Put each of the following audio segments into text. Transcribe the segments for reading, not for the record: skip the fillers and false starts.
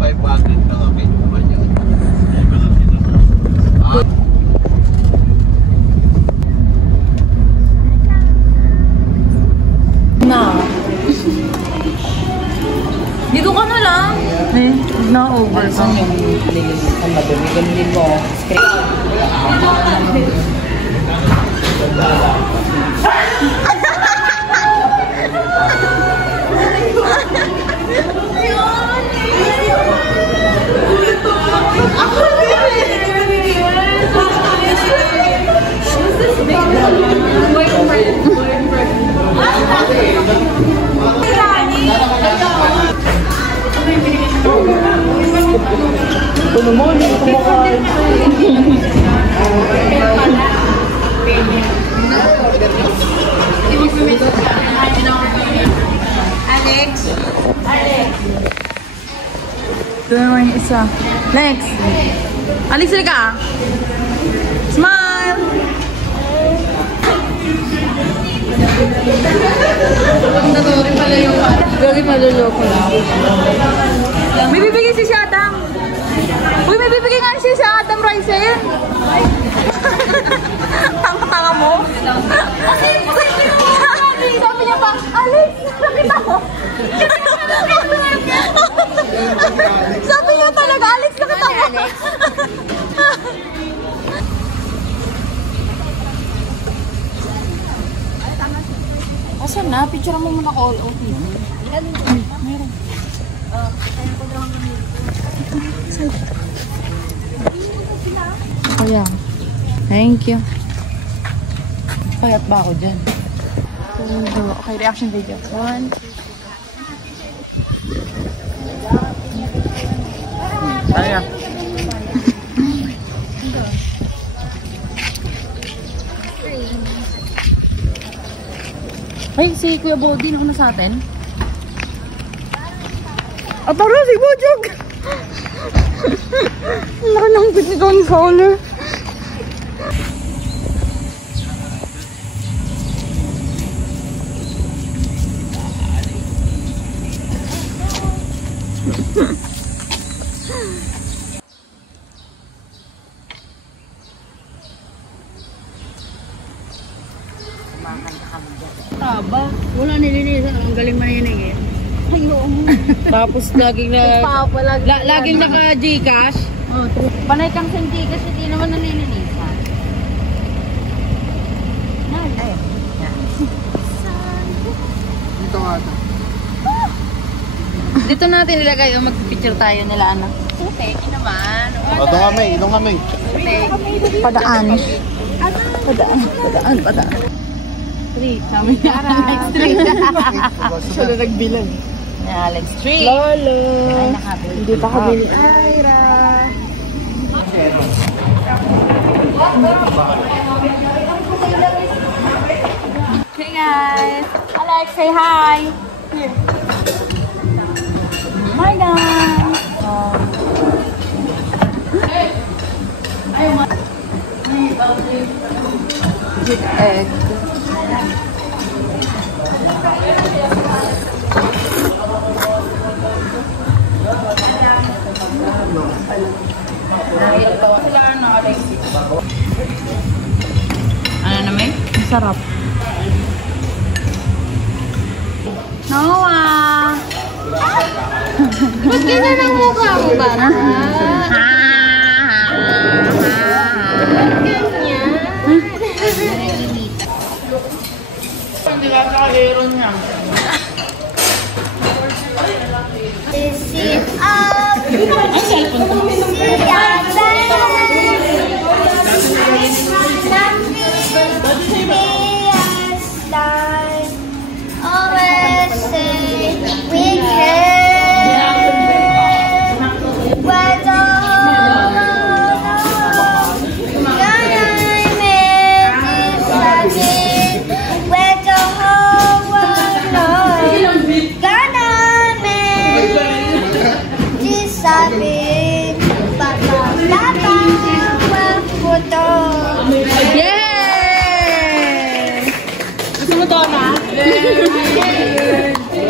500 lang ang pin naman yan. Dito ka na lang. Eh, na-over ka. Saan yung ang madumi? Ganun mo. Ano mo, hindi ko kumakain. Alex? Alex? Ito naman yung isa. Lex! Alex, sila ka? Smile! Nagawin pala yung gawin maluloko lang. May bibigay si Adam. Uy, may bibigay nga si Adam Ryzen. Tanga-tanga mo. Sabi niya pa, Alex, nakita mo. Sabi niya talaga, Alex, nakita mo. Asan na? Picture mo muna ko all OTV. Meron. Kaya. Thank you. Payat ba ako dyan? Okay, reaction video. 1. Kaya. Ay, si Kuya Bodi nauna sa atin. Ah, parang si Bojog! Laki ng biti doon sa ulo. Taba. Wala nilinisan. Ang galing maninig eh. Ayun. Tapos laging laging naka-Gcash. Oh, panay kang sa Gcash, hindi naman nalilinisan. Ay. Dito nga ito. Dito natin ilagay. Mag-picture tayo nila, anak. Okay, naman. Doon kami. Padaan. Padaan. Street. Sabi niya, Alex Street. Siya na nagbilang. Alex Street. Lolo. Ay, nakabili. Hindi pa kabili. Ira. Hey guys. Alex, say hi. Hi guys. Egg. Ano naman? Masarap. Noah! Ba't ganyan ang mukha mo ba? Hindi ba sa kalero niya? This is up. Ay, cellphone ko. Always say we can. But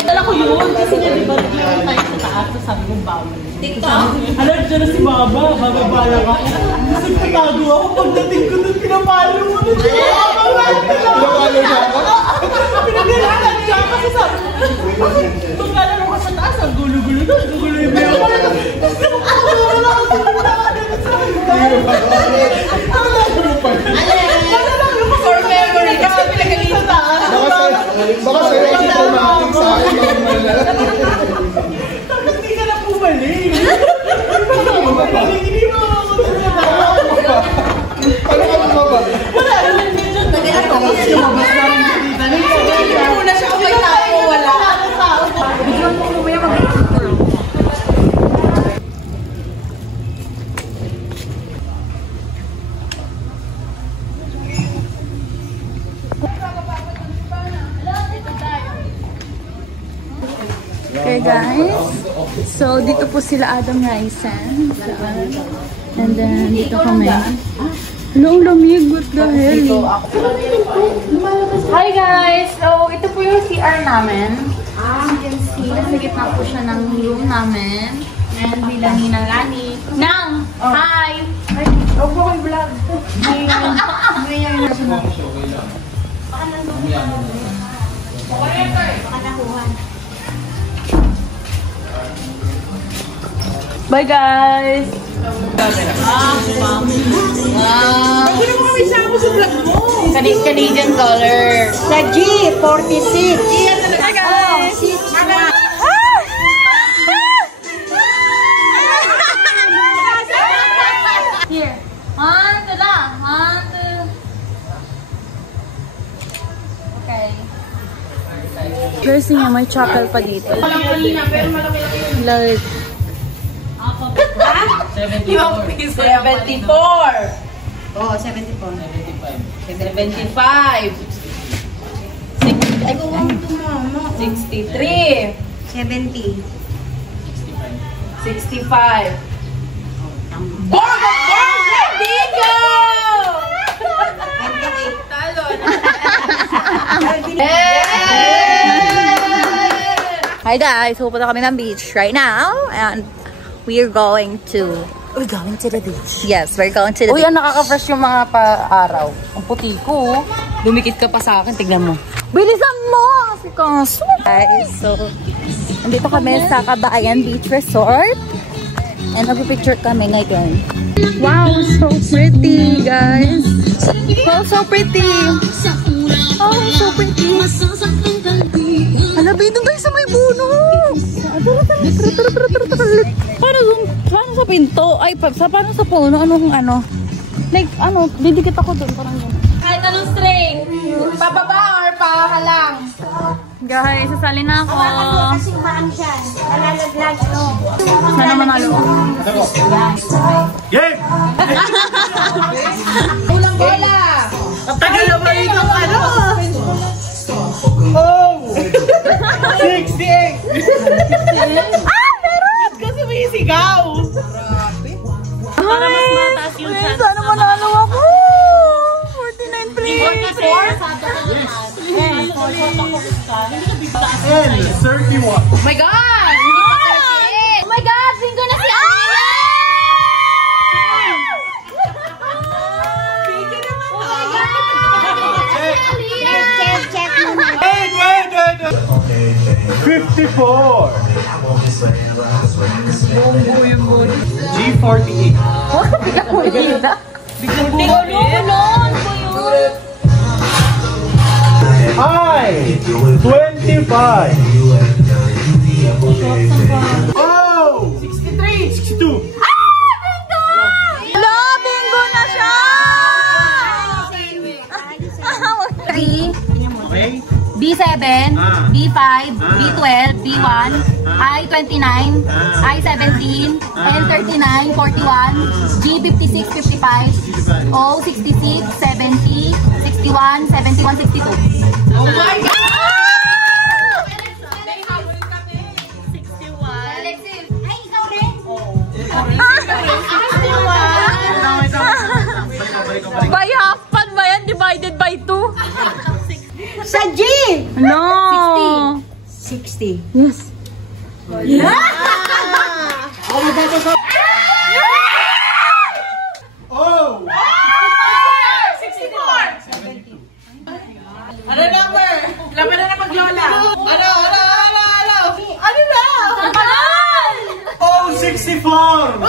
Dala ko yun kasi nga di ba yung tayo sa taas. Tapos sabi ko, bawal. TikTok? Alam siya na si Baba, bababala ka. Kasi patago ako, pagdating ko doon, pinapalo mo. Pinapalo niya ako? Pinagalanan siya kasi sabi ko, magkala ako sa taas, ang gulo-gulo doon, gulo yung bayo. For memory, kasi pinagalitan sa taas. Baka sa'yo ang diplomatic sa akin. Tapos di ka na bumalik. Hindi mo ako Paano ka bumaba? wala na medyo Nagalit ako kasi lumabas namin dito. Hindi mo na siya kung may tao, wala. Bigyan mo mamaya mag-picture. Okay guys, so dito po sila Adam Ryzen. And then dito kami. Long lamig, what the hell? Hi guys! So ito po yung CR namin. As you can see, nasa gitna po siya ng room namin. And bilangin ng Lani. Nang! Hi! Huwag po kong vlog. Ngayon na siya. Bye guys! Canadian dollar. Sa G46. Hi guys! Here. One, two lang. One, two. Okay. Guys, nga may chapel pa dito. Lord. 74. Oo, 74. 75. Ay, kung ano ito mo? 63. 70. 65. Bigo! 28. Talon. Hi guys, pupunta kami ng beach right now and we're going to the beach. Yes, we're going to the beach. Uy, nakaka-fresh yung mga pa-araw. Ang puti ko. Dumikit ka pa sa akin, tignan mo. Bilisan mo! Si Kaso. Guys, so nandito kami sa Kabayan Beach Resort and nag-picture kami ngayon. Wow, so pretty guys. Oh, so pretty. Oh, so pretty. Hala, doon tayo sa may puno. Paano sa pinto? Ay, paano sa puno? Ano? Like, didikit ako doon. Parang yun. Kahit anong string. Pababa or pahalang. Guys, sasali na ako. Kasi marami siya. Nalalaglag, no? Sana manalo. Game! Ulang bola. Tagal naman ito Oh! 68! Meron! Kasi may sigaw. Para mas mataas yung chance. Sana manalo ako. 49 please. 31. Oh my God! Hindi pa 38. Oh my God! Bingo na si Aya! Check muna. Wait! 54! G48. Hi! 25! Oh! 63! 62! Hello! Bingo na siya! 3, Okay? B7, B5, B12, B1, I29, I17, N39, 41, G56, 55, O66, 70, 61, 71, 62. Oh my God! Ay, ikaw rin? By half pan ba yan? Divided by 2? Sa G! No! 60. Yes. Yeah! Oh! 64! Ano number? Laban na paglola. Ano? Ano na? Oh, 64!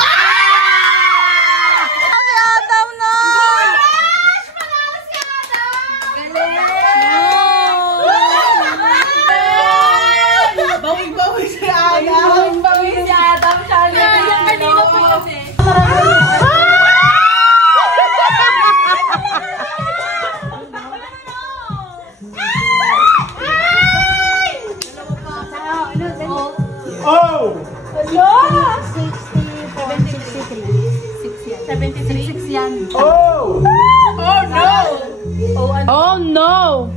Si Adam na! Bawing-bawi si Adam. Yung kanina po kasi. Oh! 76 yan. Oh! Oh no!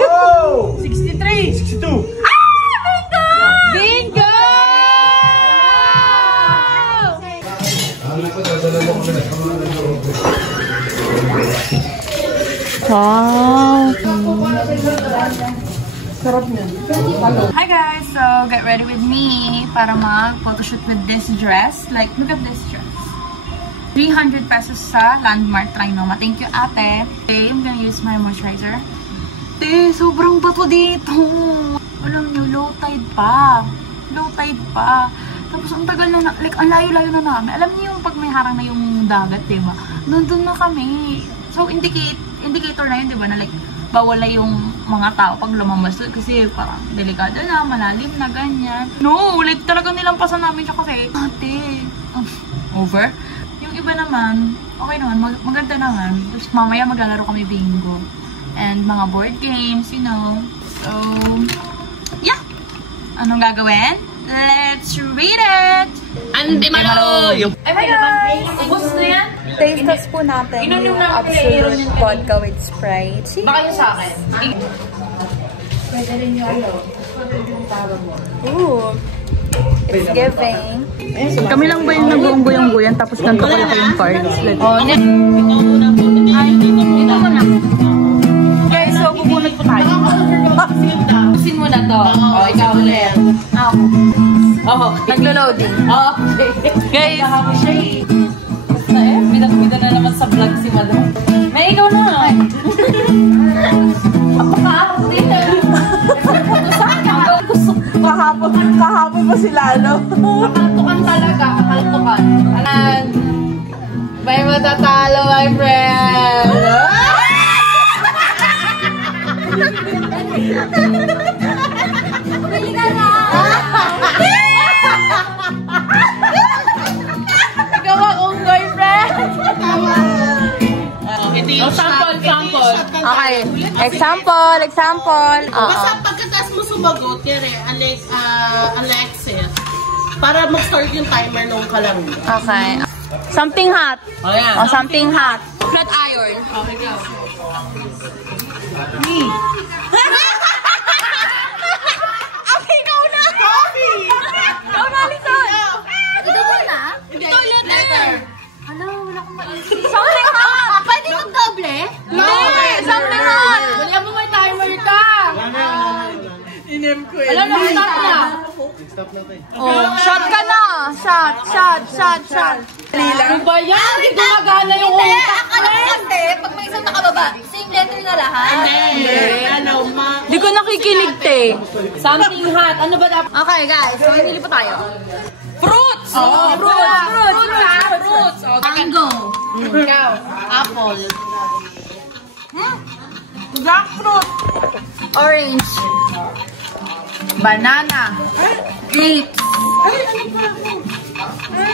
Oh! 63! 62! Bingo! Wow! Hi guys! So, get ready with me para mag-photoshoot with this dress. Like, look at this dress. 300 pesos sa Landmark Trinoma. Thank you, ate. Okay, I'm gonna use my moisturizer. Sobrang bato dito. Alam nyo, low tide pa. Tapos ang tagal na, like, ang layo-layo na namin. Alam niyo yung pag may harang na yung dagat, diba? Nandun na kami. So, indicator na yun, diba? Na like, bawal na yung mga tao pag lumabas kasi parang delikado na, malalim na, ganyan. No, like, talagang nilampasan namin siya kasi, ate, over. Yung iba naman, okay naman, maganda naman. Tapos mamaya maglalaro kami bingo. And mga board games, you know. So, yeah. Anong gagawin? Let's read it! Andi malo! Hi guys! Ubus na yan? Taste test po natin yung Absolute Vodka with Sprite. Baka yung sa akin. Pwede rin yung ano. Ooh! It's giving. Kami lang ba yung nag-uunggoy-unggoyan tapos ganito ko lang yung cards? Guys, so bubunod po tayo. Pusin mo na to. O, ikaw ulit. Ako. Oh, Naglo-loading. okay. Guys! Nakako siya eh. Basta bidak-bida na naman sa vlog si Madam. May ikaw na. Ako kaahap din eh. Kahapon pa sila, no? Kakaltukan talaga, kakaltukan. And, may matatalo, my friend. Bili ka na! Ikaw akong boyfriend. Ito yung sample. Okay. Example. Basta pagkatas mo sumagot, kaya Alexis, para mag-start yung timer nung kalaro. Okay. Something hot. Oh, yan. Oh, something hot. Flat iron. Oh, ikaw. Ikaw na! Coffee! Ikaw na, Lison! Ito mo na? Ito ulit letter. Ano? Wala akong maisip. Something hot! Pwede mag-doble? Hindi! Something hot! Wala mo may timer ka. Inem ko eh. Alam na, stop na. Oh, shot ka na! Shot! Ano ba yan? Hindi gumagana yung utak. Akala ko kasi, pag may isang nakababa, same letter na lahat. Di ko nakikilig, te. Something hot. Ano ba dapat? Okay, guys. So, hindi pa tayo. Fruits! Oh, Fruits! Mango. Ikaw. Apple. Jackfruit. Orange. Banana. Grapes.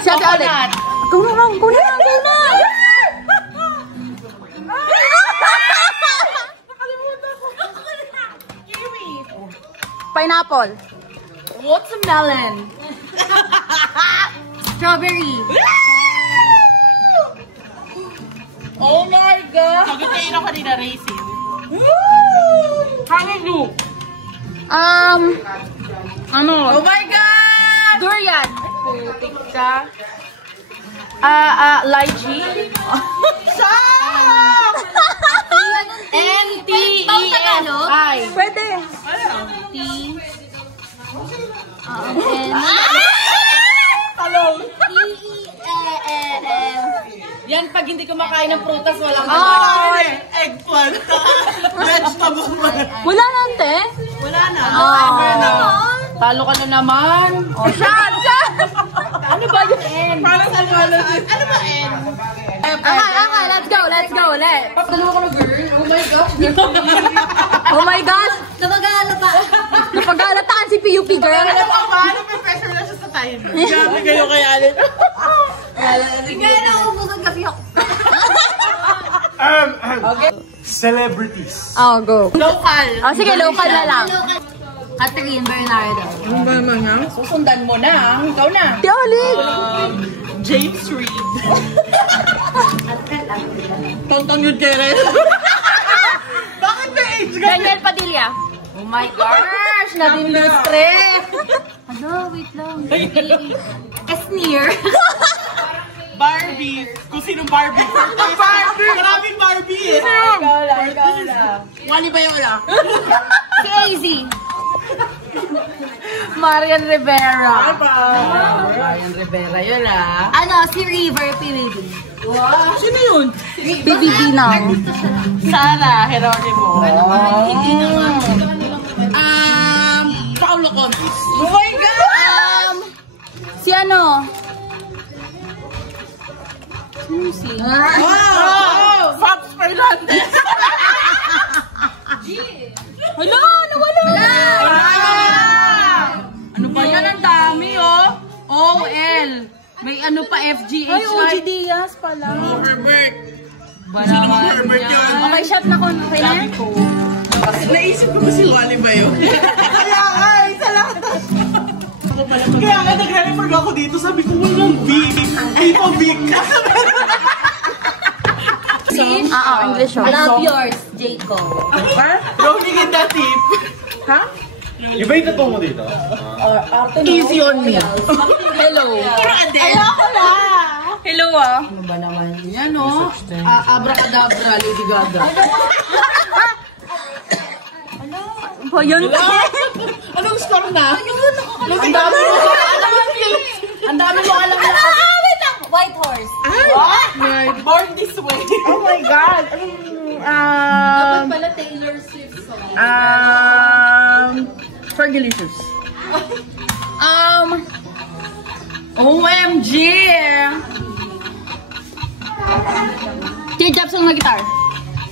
Siya ulit. Kuna. Pineapple. Watermelon. Strawberry. Oh my God! Sagutin ako kanina racing. Hangin. Ano? Oh my God! Durian. Putik ka. Lychee. Stop! N-T-E-S-I. Pwede. T. kumakain ng prutas, walang Eggplant. Vegetable. Wala na, ante? Wala na. Talo ka na naman. Oh, shot! Ano ba yun? Parang sa wala. Ano ba N? Let's go, ulit. Dalawa ko na, girl. Oh my gosh. Oh my gosh. Napag-aalataan si PUP, girl. Alam mo ba? Ano may pressure na siya sa time? Grabe kayo kay Alin. Kaya nauubusan kasi ako. Okay. Celebrities. Oh, go. Local. Oh, sige, local na lang. Catherine Bernardo. Ano ba naman nga? Susundan mo na. Ikaw na. Tiolig! James Reid. Tontong yun kay Ren. Bakit may age ka? Daniel Padilla. Oh my gosh! Nadine Lustre! Ano? Wait lang. Esneer. Barbie. Kung sinong Barbie. Barbie! Maraming Barbie eh. Ikaw lang. Wali ba yung wala? Si AZ. Marian Rivera. Ryan Rivera yun ah. Ano? Si River PBB. Wow. Sino yun? BBB now. Sara Geronimo. Hindi naman. Paulo Contis. Oh my God! Si ano? Wow! Fabs Fernandez. Hala! Nawala! Ano ba yan? Ang dami oh. OL. May ano pa FGH. Ay, OG Diaz pala. Herbert. Sino si Herbert yun? Okay, chef na ko. Okay na? Naisip ko si Wally ba yun? Kaya nga, isa lang. Kaya nga, nagre-refer ako dito. Sabi ko, walang big. Dito big. English oh. Love yours, Jacob. Ha? Rolling in the tip. Ha? Iba yung tattoo mo dito? Easy on me. Hello. Ayoko na. Hello ah. Ano ba naman? Yan o. Abracadabra, Lady Gaga. Oh, yun. Anong score na? Ang dami mo alam na. Ang dami mo alam na. White horse. What? Born this way. Oh my God. Dapat pala Taylor Swift song. Fergalicious. OMG! Kay Japson na guitar.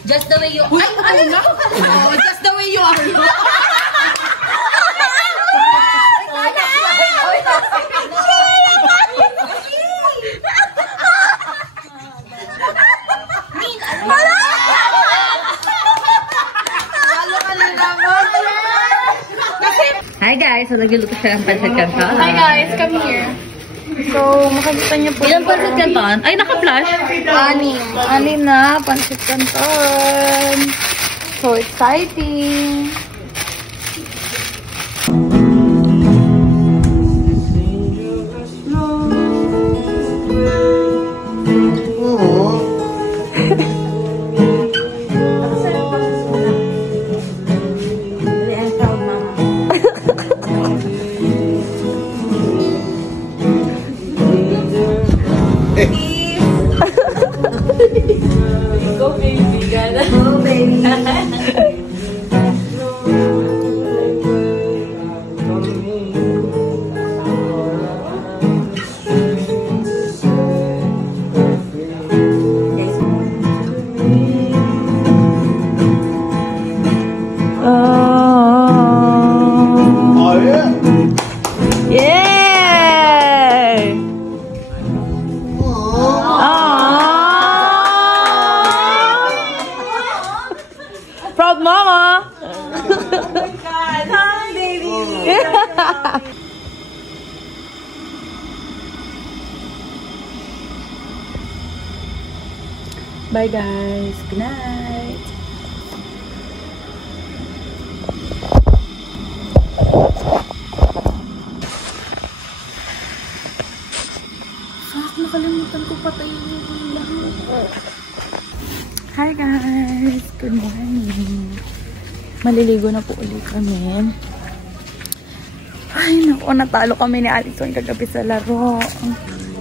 Just the way you... Ay, ano na? Oh, just the way you are. Hi guys, so nagluluto siya ng pancit canton. Hi guys, come here. So, makikita niyo po. Ilang pancit canton? Ay, naka-flash. 6 na, pancit canton. So exciting. Go baby, gana. Go baby. Oh, yeah. Yay! Proud mama! Hi, baby. Bye guys. Good night. Nakalimutan ko patayin yung ilaw. Hi guys! Good morning! Maliligo na po ulit kami. Ay naku, natalo kami ni Alison kagabi sa laro.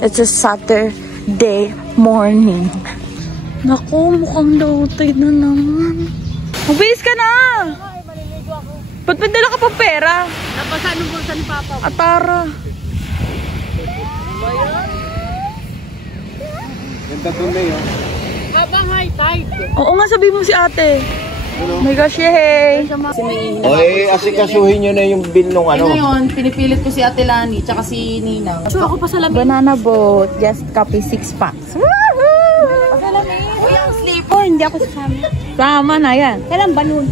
It's a Saturday morning. Naku, mukhang low tide na naman. Mabilis ka na! Ba't may dala ka pa pera? Napasa nung bulsa ni Papa. Atara. Ganda doon na yun. Habang high tide. Oo nga, sabihin mo si ate. Oh my gosh, yay! Oy, asikasuhin nyo na yung bill nung ano. Ngayon, pinipilit ko si Ate Lani tsaka si Ninang. So ako pa sa lamig. Banana boat, just copy 6 packs. Woohoo! Uy, ang slipper. Hindi ako sasama. Tama na yan. Kailan balon?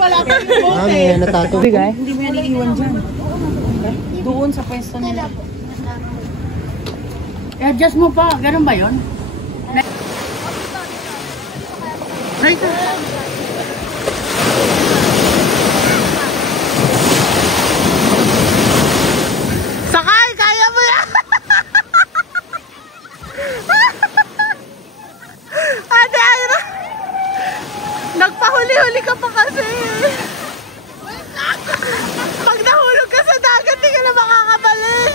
Wala pa yung bote. Bigay. Hindi mo yan iiwan dyan. Doon sa pwesto nila. I-adjust mo pa. Ganun ba yun? Right. Sakay! Kaya mo yan! Ate Ira! Nagpahuli-huli ka pa kasi. Pag nahulog ka sa dagat, di ka na makakabalik.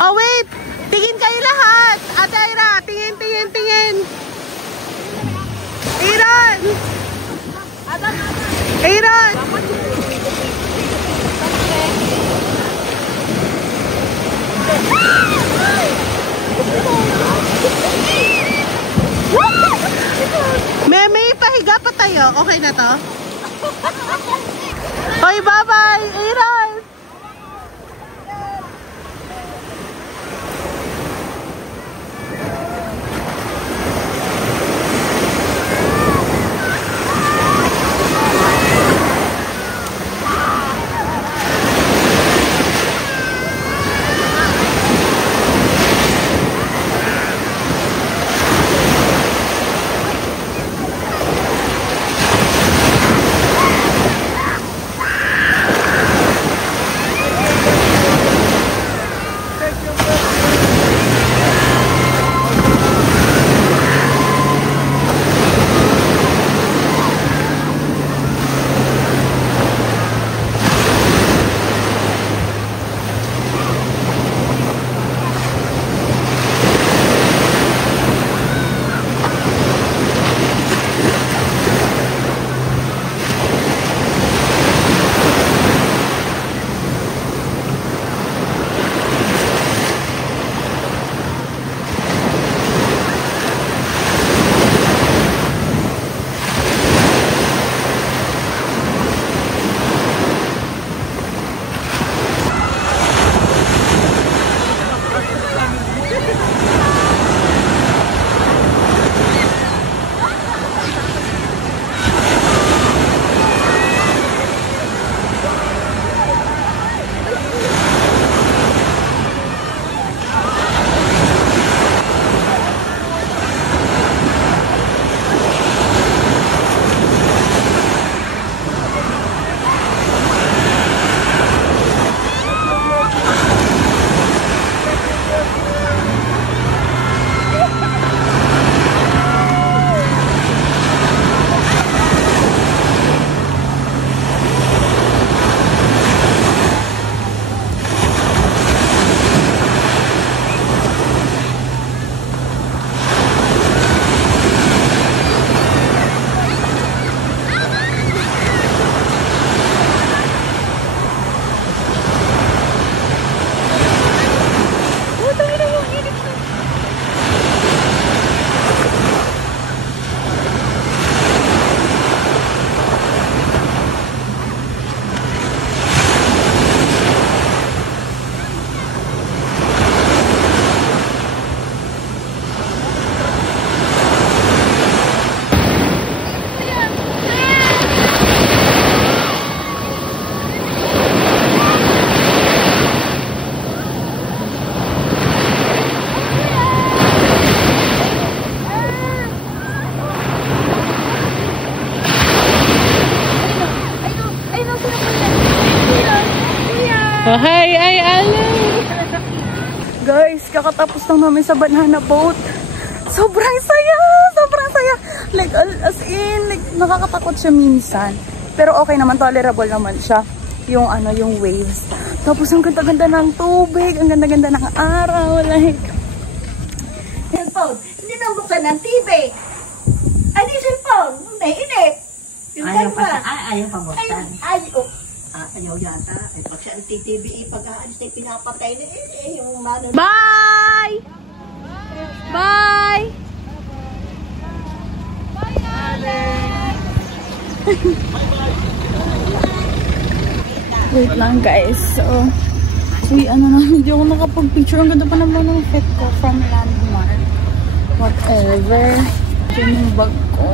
Oh wait! Tingin kayo lahat! Ate Ira, tingin, tingin, tingin! Aaron! Aaron! Meme, pahiga pa tayo. Okay na to? Hoy, bye-bye! Aaron! Guys, kakatapos lang namin sa banana boat. Sobrang saya! Sobrang saya! Like, as in, like, nakakatakot siya minsan. Pero okay naman, tolerable naman siya. Yung ano, yung waves. Tapos ang ganda-ganda ng tubig, ang ganda-ganda ng araw, like. Cellphone, hindi nang buksan ng TV. Ano yung cellphone? Naiinit. Ayaw pa buksan. Ayaw yata. Ay, pag siya ang TTV, pag-aalis na pinapatay na yung manang... Bye! Bye! Wait lang guys. So, ano namin, hindi ako nakapag-picture. Ang ganda pa naman ng fit ko from Landmark. Whatever. Yun yung bag ko.